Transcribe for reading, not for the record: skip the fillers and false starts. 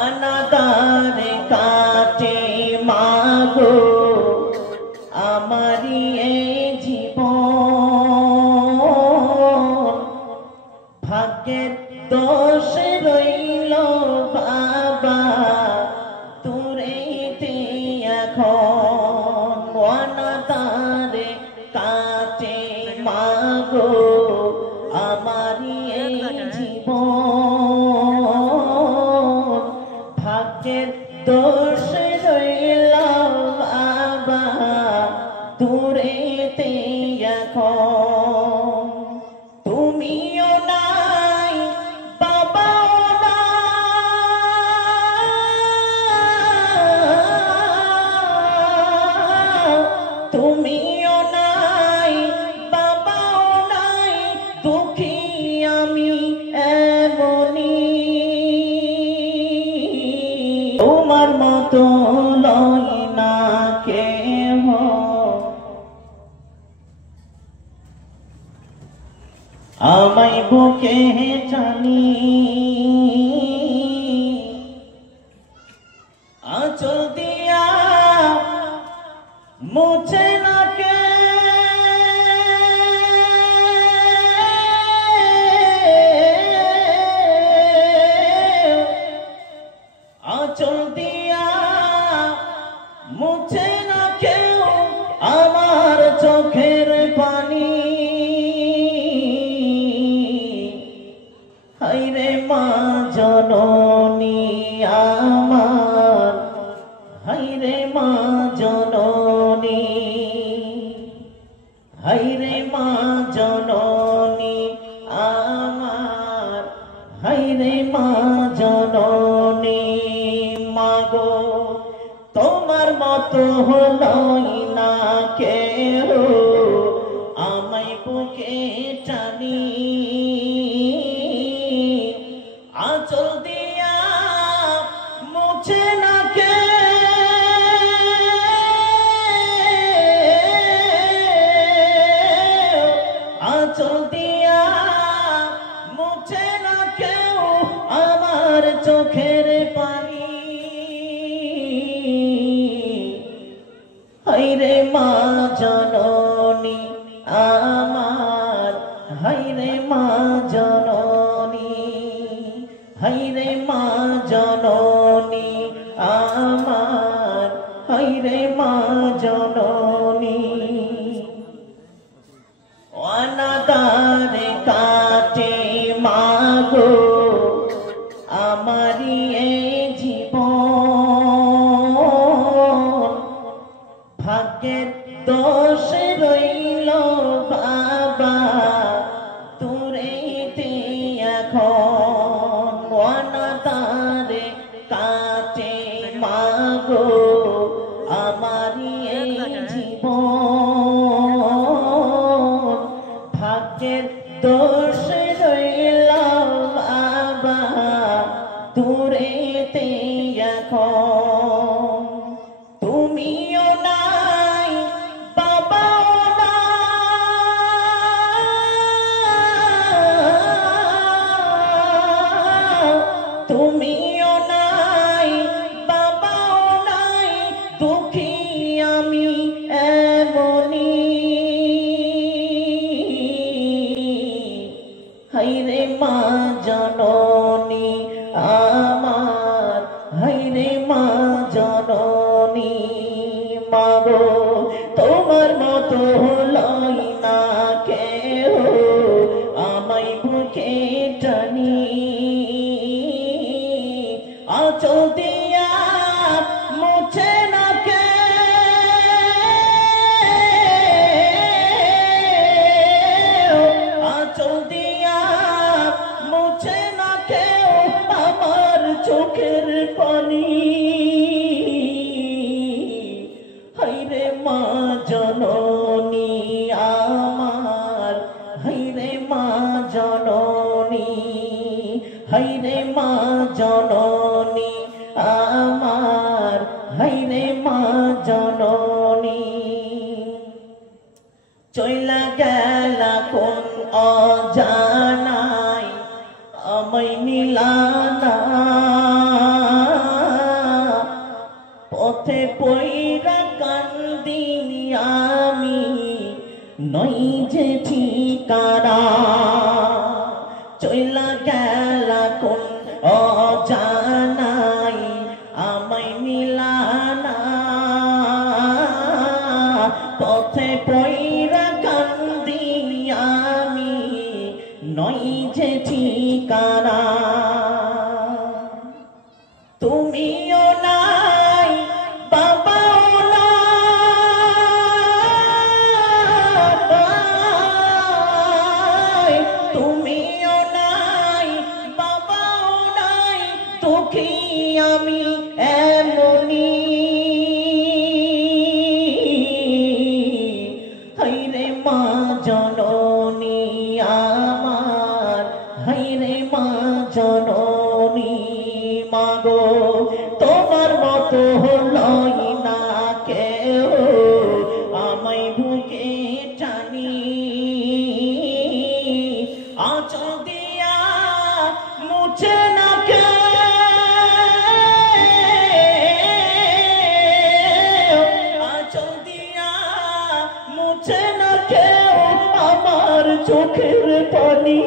অনাদারে কাটে মাগো আমারি এই জীবন, ভাগ্যের দোষে রইল বাবা তোরেতে এখন। অনাদারে কাটে মাগো আমারি এই জীবন, ভাগ্যের দোষে রইল বাবা দূরেতে এখন। তুমিও নাই বাবাও নাই, তুমিও নাই বাবাও নাই, দুঃখী আমি এমনি। তোমার মতো লয় না কেহ, আমায় বুকে টানি আঁচল দিয়া মুছে না কে, আঁচল দিয়া মুছে না কেউ আমার চোখের পানি। হায়রে মা জননী আমার, হায়রে মা জননী, হায়রে মা জননী আমার, হায়রে মা জননী। মাগো তোমার মতো হলই না কেহ, আমায় বুকে টানি আঁচল দিয়া মুছে না কে, আঁচল দিয়া মুছে না কেউ আমার চোখের পানি। হায়রে মা জননী আমার, হায়রে মা জননী, হায়রে মা জননী আমার, হায়রে মা জননী। অনাদারে কাটে মাগো আমারি এই জীবন, ভাগ্যের দোষে রইল বাবা দূরেতে এখন। অনাদারে কাটে মাগো আমারি এই জীবন, ভাগ্যের দোষে রইল বাবা দূরেতে এখন। তুমিও নাই বাবাও নাই, তুমিও নাই বাবাও নাই, দুঃখী আমি এমনি। হায়রে মা জননী আমার, হায়রে মা জননী। মাগো তোমার মতো লয় না কেহ, আমায় বুকে টানি আঁচল দিয়া মুছে না কে, আঁচল দিয়া মুছে না কেউ আমার চোখের পানি। হায়রে মা জননী আমার, হায়রে মা জননী, হায়রে মা জননী আমার, হায়রে মা জননী। চইলা গেলা কোন অজানায় আমায় নিলানা, নই যে ঠিকানা চইলা গেলা কোন অজানাই আমায় নিলানা পথে পয়রা কান্দি আমি নই যে ঠিকানা তুমিও নাই বাবাও নাই তুমিও নাই বাবাও নাই দুঃখী আমি এমনি হায়রে মা জননী আমার হায়রে মা জননী মাগো তোমার মতো লই না কেউ আমায় বুকে টানি আঁচল দিয়া মুছে না কেউ আঁচল দিয়া মুছে না কেউ আমার চোখের পানি